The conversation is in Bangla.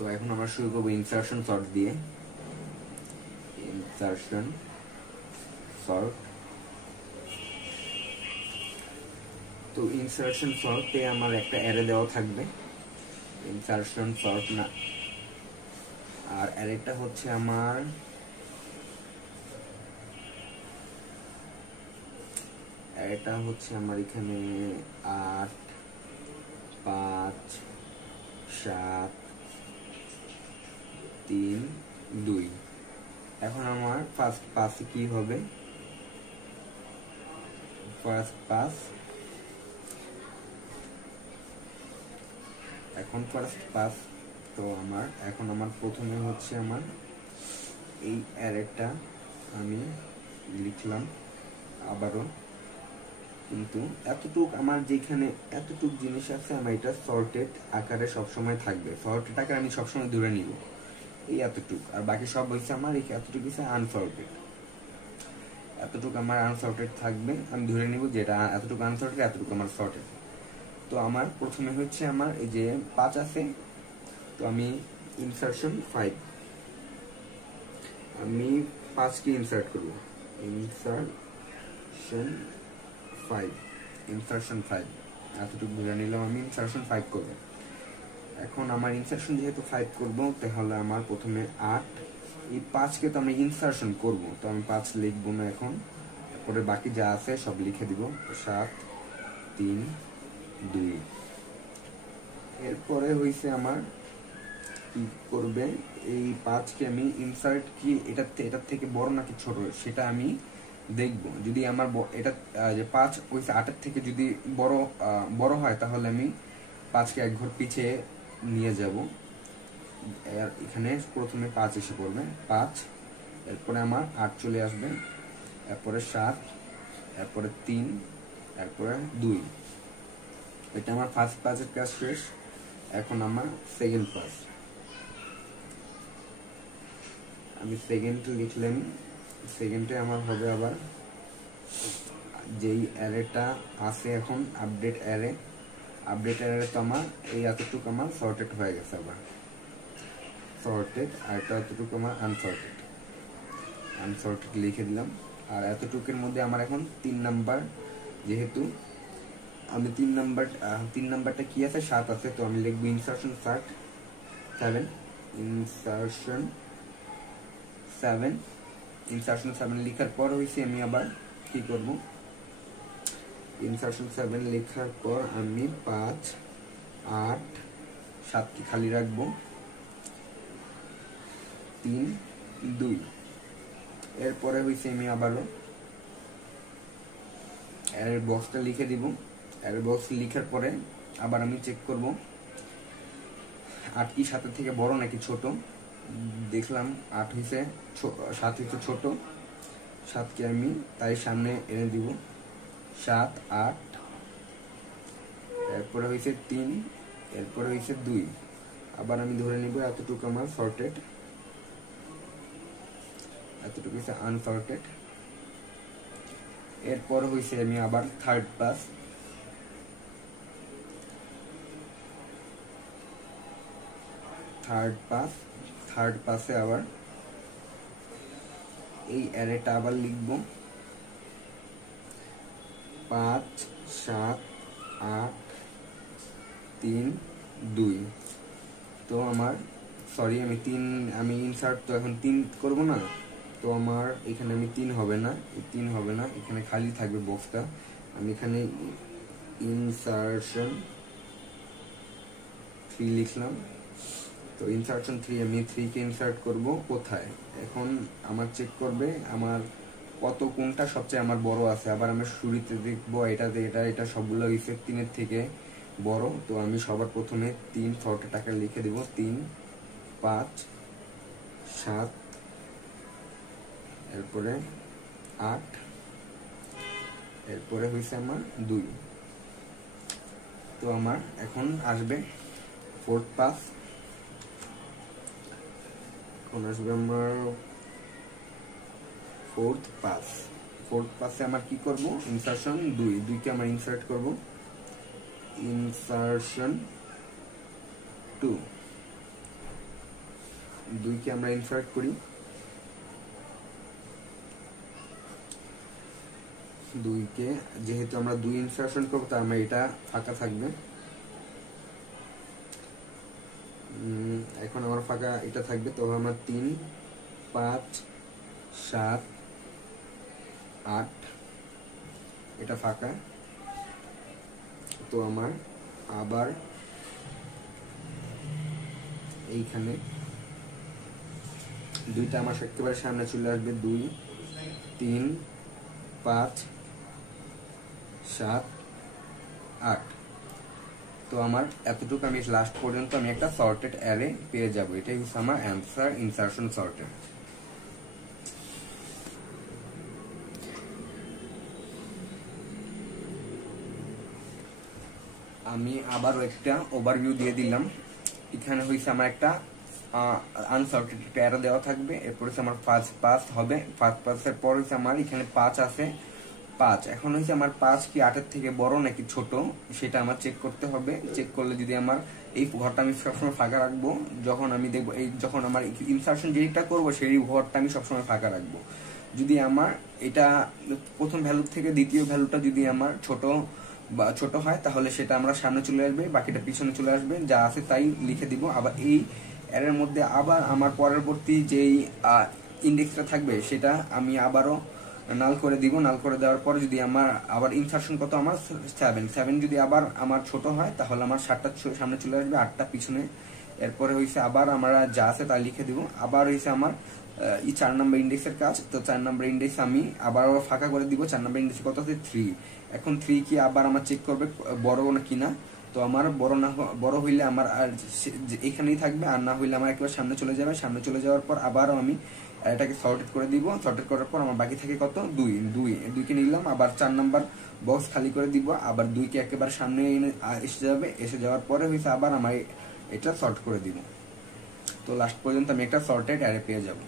তো এখন আমরা শুরু করবো ইনসারশন সর্ট দিয়ে। ইনসারশন সর্ট, তো ইনসারশন সর্টে আমার একটা অ্যারে দেওয়া থাকবে, ইনসারশন সর্ট না, আর অ্যারেটা হচ্ছে আমার এখানে 8 5 7 3 2। এখন আমার ফার্স্ট পাসে কি হবে, ফার্স্ট পাস, এখন ফার্স্ট পাস। তো এখন আমার প্রথমে হচ্ছে আমার এই অ্যারেটা আমি লিখলাম আবারও, কিন্তু এতটুক আমার যেখানে এতটুক জিনিস আছে আমার এটা সর্টেড আকারে সবসময় থাকবে, সর্টেড আকারে আমি সবসময় ধরে নিব এই এতটুক, আর বাকি সব হচ্ছে আমার এই এতটুকু হচ্ছে আনসর্টেড, এতটুকু আমার আনসর্টেড থাকবে, আমি ধরে নিব যেটা এতটুকু আনসর্টেড, এতটুকু আমার সর্টেড। তো আমার প্রথমে হচ্ছে আমার এই যে 5 আছে, তো আমি ইনসারশন 5, আমি 5 কে ইনসার্ট করব, ইনসারশন 5, ইনসারশন 5 এতটুকু ধরে নিলাম, আমি ইনসারশন 5 করব। এখন আমার ইনসারশন যেহেতু 5 করব, তাহলে আমার প্রথমে 8, এই 5 কে তো আমি ইনসারশন করব, তো আমি 5 লিখব না এখন, তারপরে বাকি যা আছে সব লিখে দিব, 7 3 2। এরপরে হইছে আমার কি করবে, এই 5 কে আমি ইনসার্ট কি এটার থেকে বড় নাকি ছোট সেটা আমি দেখব। যদি আমার এটা যে 5 হইছে 8 এর থেকে যদি বড় হয়, তাহলে আমি 5 কে এক ঘর পিছিয়ে নিয়ে যাব, এখানে প্রথমে 5 এসে পড়বে 5, এরপরে আমার 8 চলে আসবে, এরপরে 7, এরপরে 3, এরপরে 2। এটা আমার ফার্স্ট পাসের কাজ শেষ। এখন আমার সেকেন্ড পাস, আমি সেকেন্ড লিখলাম, সেকেন্ডে আমার হবে আবার যেই অ্যারেটা আছে এখন আপডেট অ্যারে, আপডেট অ্যারে তো আমার এই এতটুকু আমার সর্টেড হয়ে গেছে, আবার সর্টেড, আর এটা এতটুকু আমার আনসর্টেড, আনসর্টেড লিখে দিলাম। আর এতটুকুর মধ্যে আমার এখন 3 নাম্বার, যেহেতু আমি 3 নাম্বারটা কি আছে 7 আছে, তো আমি লিখবো ইনসারশন 7, ইনসারশন 7, ইনসারশন 7 লেখার পর হইছে আমি আবার কি করব, ইনসারশন 7 লেখার পর আমি 5 8 7 কি খালি রাখবো, 3 2। এরপরে হইছে আমি আবারও এর বক্সটা লিখে দিব, এর বক্স লিখার পরে আবার আমি চেক করব 8 কি 7 এর থেকে বড় নাকি ছোট, দেখলাম 8 হইছে 7 হইছে ছোট, 7 কে আমি তাই সামনে এনে দিব, 7 8, এরপরে হইছে 3, এরপরে হইছে 2, আবার আমি ধরে নিব এতটুকু আমার সর্টেড, এতটুকু হইছে আনসর্টেড। এরপর হইছে আমি আবার থার্ড পাস, থার্ড পাসে আবার এই অ্যারেটা আবার লিখব 5 7 8 3 2। তো আমার আমি ইনসার্ট তো এখন 3 করব না, তো আমার এখানে আমি 3 হবে না, এখানে খালি থাকবে বক্সটা, আমি এখানে ইনসারশন 3 লিখলাম। তো ইনসারশন 3, আমি 3 কে ইনসার্ট করব কোথায়, এখন আমার চেক করবে আমার কোনটা সবচেয়ে আমার বড় আছে, আবার আমি শুরুতে দেখবো এটা সবগুলো হইছে 3 এর থেকে বড়, তো আমি সবার প্রথমে 3 সর্টেড আকারে লিখে দিব, 3 5 7, এরপরে 8, এরপরে হইছে আমার 2। তো আমার এখন আসবে ফোর্থ পাস, এখন আসবে আমার ফোর্থ পাসে আমার কি করব, ইনসারশন 2 কে আমরা ইনসার্ট করব, ইনসারশন 2, 2 কে আমরা ইনসার্ট করি, 2 কে যেহেতু আমরা 2 ইনসার্শন করবো তার মানে এটা ফাঁকা থাকবে। এখন আমার ফাঁকা এটা থাকবে, তো আমার 3, 5, 7, 8 এটা ফাঁকা। তো আমার আবার এইখানে 2টা আমার একেবারে সামনে চলে আসবে, 2, 3, 5, 7, 8। তো আমার এতটুকু আমি লাস্ট পর্যন্ত আমি একটা সর্টেড অ্যারে পেয়ে যাব। এটাই হচ্ছে আমার অ্যান্সার ইনসার্শন সর্টেড। আমি আবারও একটা ওভারভিউ দিয়ে দিলাম। এখানে হয়েছে আমার একটা আনসর্টেড অ্যারে দেওয়া থাকবে, এরপর হচ্ছে আমার ফার্স্ট পাস হবে, ফার্স্ট পাসের পর হচ্ছে আমার এখানে 5 আছে, 5 এখন হচ্ছে আমার 5 কি 8-এর থেকে বড় নাকি ছোট সেটা আমার চেক করতে হবে। চেক করলে যদি আমার এই ঘরটা আমি সবসময় ফাঁকা রাখবো, যখন আমি দেখবো এই যখন আমার ইনসার্শন যেটা করবো সেই ঘরটা আমি সবসময় ফাঁকা রাখবো। যদি আমার এটা প্রথম ভ্যালু থেকে দ্বিতীয় ভ্যালুটা যদি আমার ছোট হয় তাহলে সেটা আমরা সামনে চলে আসবে, বাকিটা পিছনে চলে আসবে, যা আছে তাই লিখে দিব। আবার এই এর মধ্যে আবার আমার পরবর্তী যেই ইন্ডেক্সটা থাকবে সেটা আমি আবারও নাল করে দিব। নাল করে দেওয়ার পর যদি আমার আবার ইনসার্শন কত আমার 7 যদি আবার আমার ছোট হয় তাহলে আমার 7টা সামনে চলে আসবে, 8টা পিছনে। এরপরে হয়েছে আবার আমরা যা আছে তা লিখে দিব। আবার হয়েছে আমার 4 নম্বর ইন্ডেক্সের কাজ, তো 4 নম্বর ইন্ডেক্স আমি আবার ফাঁকা করে দিব। 4 নম্বর ইন্ডেক্স কত আছে 3। এখন 3 কি আবার আমার চেক করবে বড় না কিনা, তো আমার বড় হইলে আমার আর এখানেই থাকবে, আর না হইলে আমার একেবারে সামনে চলে যাবে। সামনে চলে যাওয়ার পর আবারও আমি এটাকে সর্টেড করে দিব। সর্টেড করার পর আমার বাকি থাকে কত 2 কে নিলাম, আবার 4 নাম্বার বক্স খালি করে দিব, আবার 2 কে একেবারে সামনে এসে যাবে। এসে যাওয়ার পরে হইছে আবার আমার এটা সর্ট করে দিব। তো লাস্ট পর্যন্ত আমি একটা সর্টেড অ্যারে পেয়ে যাব।